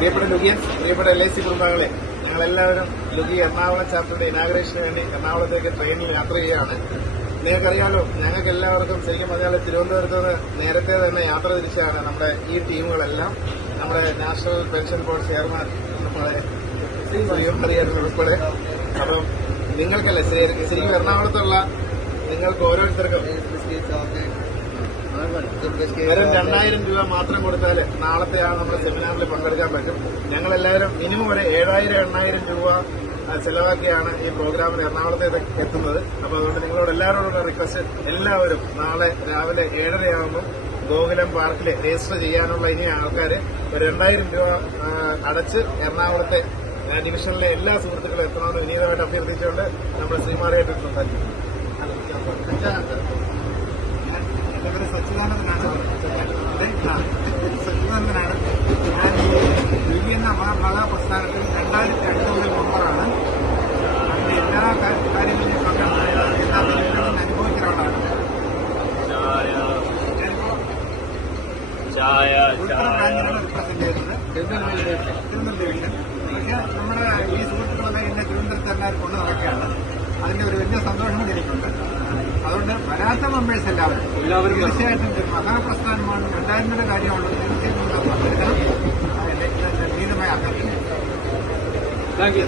പ്രിയപ്പെട്ട ലുഗിയൻസ്, പ്രിയപ്പെട്ട LIC കുടുംബാംഗങ്ങളെ, ഞങ്ങളെല്ലാവരും ലുഗി എറണാകുളം ചാപ്റ്ററുടെ ഇനാഗ്രേഷന് വേണ്ടി എറണാകുളത്തേക്ക് ട്രെയിനിൽ യാത്ര ചെയ്യുകയാണ്. നിങ്ങൾക്കറിയാലോ, ഞങ്ങൾക്ക് എല്ലാവർക്കും ശരിക്കും പറഞ്ഞാൽ തിരുവനന്തപുരത്ത് നിന്ന് നേരത്തെ തന്നെ യാത്ര തിരിച്ചാണ് നമ്മുടെ ഈ ടീമുകളെല്ലാം. നമ്മുടെ നാഷണൽ പെൻഷൻ ബോർഡ് ചെയർമാൻ നമ്മുടെ ഉൾപ്പെടെ. അപ്പം നിങ്ങൾക്കല്ലേ ശരിക്കും എറണാകുളത്തുള്ള നിങ്ങൾക്ക് ഓരോരുത്തർക്കും വെറും 2000 രൂപ മാത്രം കൊടുത്താൽ നാളത്തെ നമ്മുടെ സെമിനാറിൽ പങ്കെടുക്കാൻ പറ്റും. ഞങ്ങളെല്ലാവരും മിനിമം ഒരു 7000-8000 രൂപ ചെലവാക്കിയാണ് ഈ പ്രോഗ്രാമിന് എറണാകുളത്തേക്ക് എത്തുന്നത്. അപ്പോൾ അതുകൊണ്ട് നിങ്ങളോട് എല്ലാവരോടുള്ള റിക്വസ്റ്റ്, എല്ലാവരും നാളെ രാവിലെ 7:30 ഗോകുലം പാർക്കിൽ രജിസ്റ്റർ ചെയ്യാനുള്ള ഇനി ആൾക്കാർ ഒരു 2000 രൂപ അടച്ച് എറണാകുളത്തെ ഡിവിഷനിലെ എല്ലാ സുഹൃത്തുക്കളും എത്തണമെന്ന് വിനീതമായിട്ട് അഭ്യർത്ഥിച്ചുകൊണ്ട് നമ്മുടെ ശ്രീമാറിയായിട്ട് സംസാരിക്കും. എന്റെ പേര് സച്ചിദാനന്ദനാണ്. സച്ചിദാനന്ദനാണ്. ഞാൻ ലുഗി എന്ന മഹാപ്രസ്ഥാനത്തിൽ 2002 മുതൽ മെമ്പറാണ്. അതിന്റെ എല്ലാ കാര്യങ്ങളിലും എല്ലാ കാര്യങ്ങളും അനുഭവിക്കുന്ന ആളാണ്. ബ്രാഞ്ചിനാണ് റിപ്രസെന്റ് ചെയ്യുന്നത്, തിരുവനന്തപുരം ഡിവിഷൻ. പക്ഷെ നമ്മുടെ ഈ സുഹൃത്തുക്കളെല്ലാം എന്നെ തിരുവനന്തപുരത്ത് എല്ലാവരും കൊണ്ടു നടക്കുകയാണ്. അതിന്റെ ഒരു വലിയ സന്തോഷം എനിക്കുണ്ട്. അതുകൊണ്ട് വരാത്ത മെമ്പേഴ്സ് എല്ലാവരും തീർച്ചയായിട്ടും മഹാപ്രസ്ഥാനമാണ്. 2000 കാര്യമുള്ളത് തീർച്ചയായിട്ടും പങ്കെടുക്കണം. നീതമായി ആക്കാൻ. Thank you.